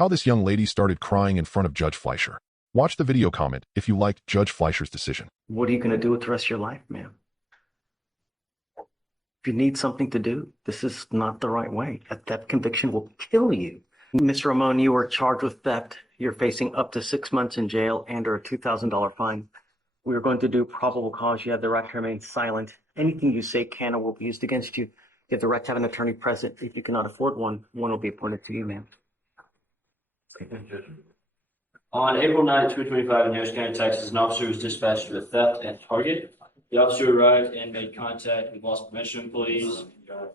How this young lady started crying in front of Judge Fleischer. Watch the video comment if you liked Judge Fleischer's decision. What are you going to do with the rest of your life, ma'am? If you need something to do, this is not the right way. A theft conviction will kill you. Ms. Ramon, you are charged with theft. You're facing up to 6 months in jail and or a $2,000 fine. We are going to do probable cause. You have the right to remain silent. Anything you say can or will be used against you. You have the right to have an attorney present. If you cannot afford one, one will be appointed to you, ma'am. On April 9th, 2025, in Harris County, Texas, an officer was dispatched to a theft at Target. The officer arrived and made contact with loss prevention employees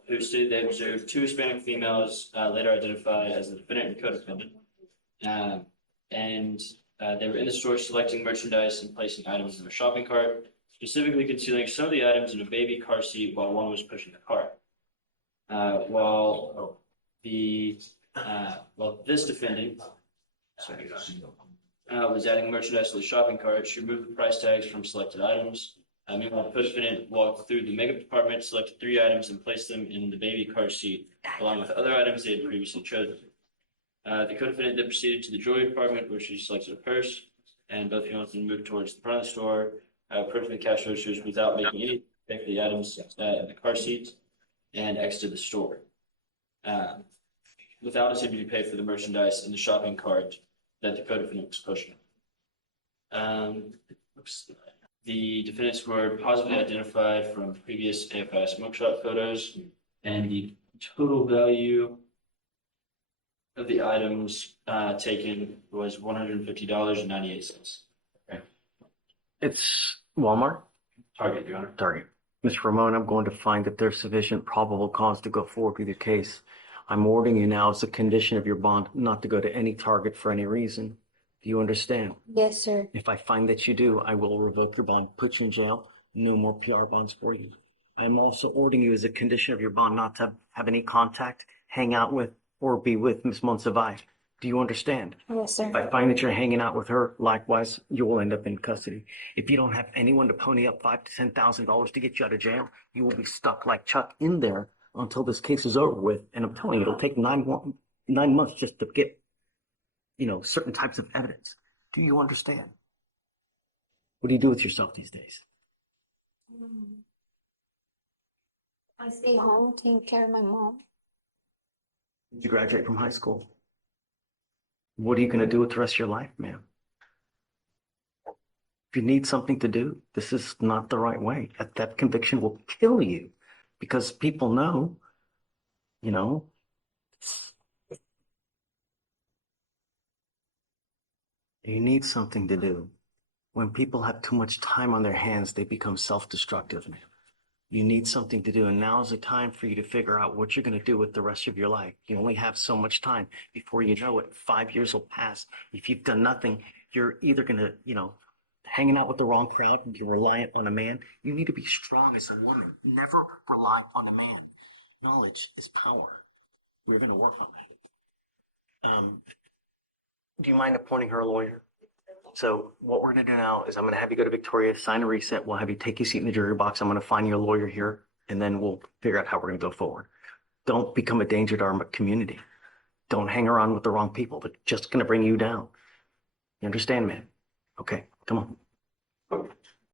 who stated they observed two Hispanic females, later identified as the defendant and co-defendant. They were in the store selecting merchandise and placing items in a shopping cart, specifically concealing some of the items in a baby car seat while one was pushing the cart. While this defendant was adding merchandise to the shopping cart, she removed the price tags from selected items. Meanwhile, the co-defendant walked through the makeup department, selected 3 items, and placed them in the baby car seat, along with other items they had previously chosen. The co-defendant then proceeded to the jewelry department, where she selected a purse, and both females then moved towards the front of the store, approaching the cash registers without making any check for the items in the car seat, and exited the store. Without attempting to pay for the merchandise in the shopping cart that the co-defendant was pushing. The defendants were positively identified from previous AFI smokeshot photos, and the total value of the items taken was $150.98. Okay. It's Walmart? Target, Your Honor. Target. Mr. Ramon, I'm going to find that there's sufficient probable cause to go forward with the case. I'm ordering you now as a condition of your bond not to go to any Target for any reason. Do you understand? Yes, sir. If I find that you do, I will revoke your bond, put you in jail. No more PR bonds for you. I am also ordering you as a condition of your bond not to have any contact, hang out with, or be with Ms. Monsivais. Do you understand? Yes, sir. If I find that you're hanging out with her, likewise, you will end up in custody. If you don't have anyone to pony up $5,000 to $10,000 to get you out of jail, you will be stuck like Chuck in there until this case is over with. And I'm telling you, it'll take 9 months just to get, certain types of evidence. Do you understand? What do you do with yourself these days? I stay home, take care of my mom. Did you graduate from high school? What are you going to do with the rest of your life, ma'am? If you need something to do, this is not the right way. A theft conviction will kill you because people know, you need something to do. When people have too much time on their hands, they become self-destructive, man. You need something to do, and now is the time for you to figure out what you're going to do with the rest of your life. You only have so much time. Before you know it, 5 years will pass. If you've done nothing, you're either going to, hanging out with the wrong crowd, you're reliant on a man. You need to be strong as a woman. Never rely on a man. Knowledge is power. We're going to work on that. Do you mind appointing her a lawyer? So what we're going to do now is I'm going to have you go to Victoria, sign a reset. We'll have you take your seat in the jury box. I'm going to find you a lawyer here, and then we'll figure out how we're going to go forward. Don't become a danger to our community. Don't hang around with the wrong people. They're just going to bring you down. You understand, man? Okay, come on.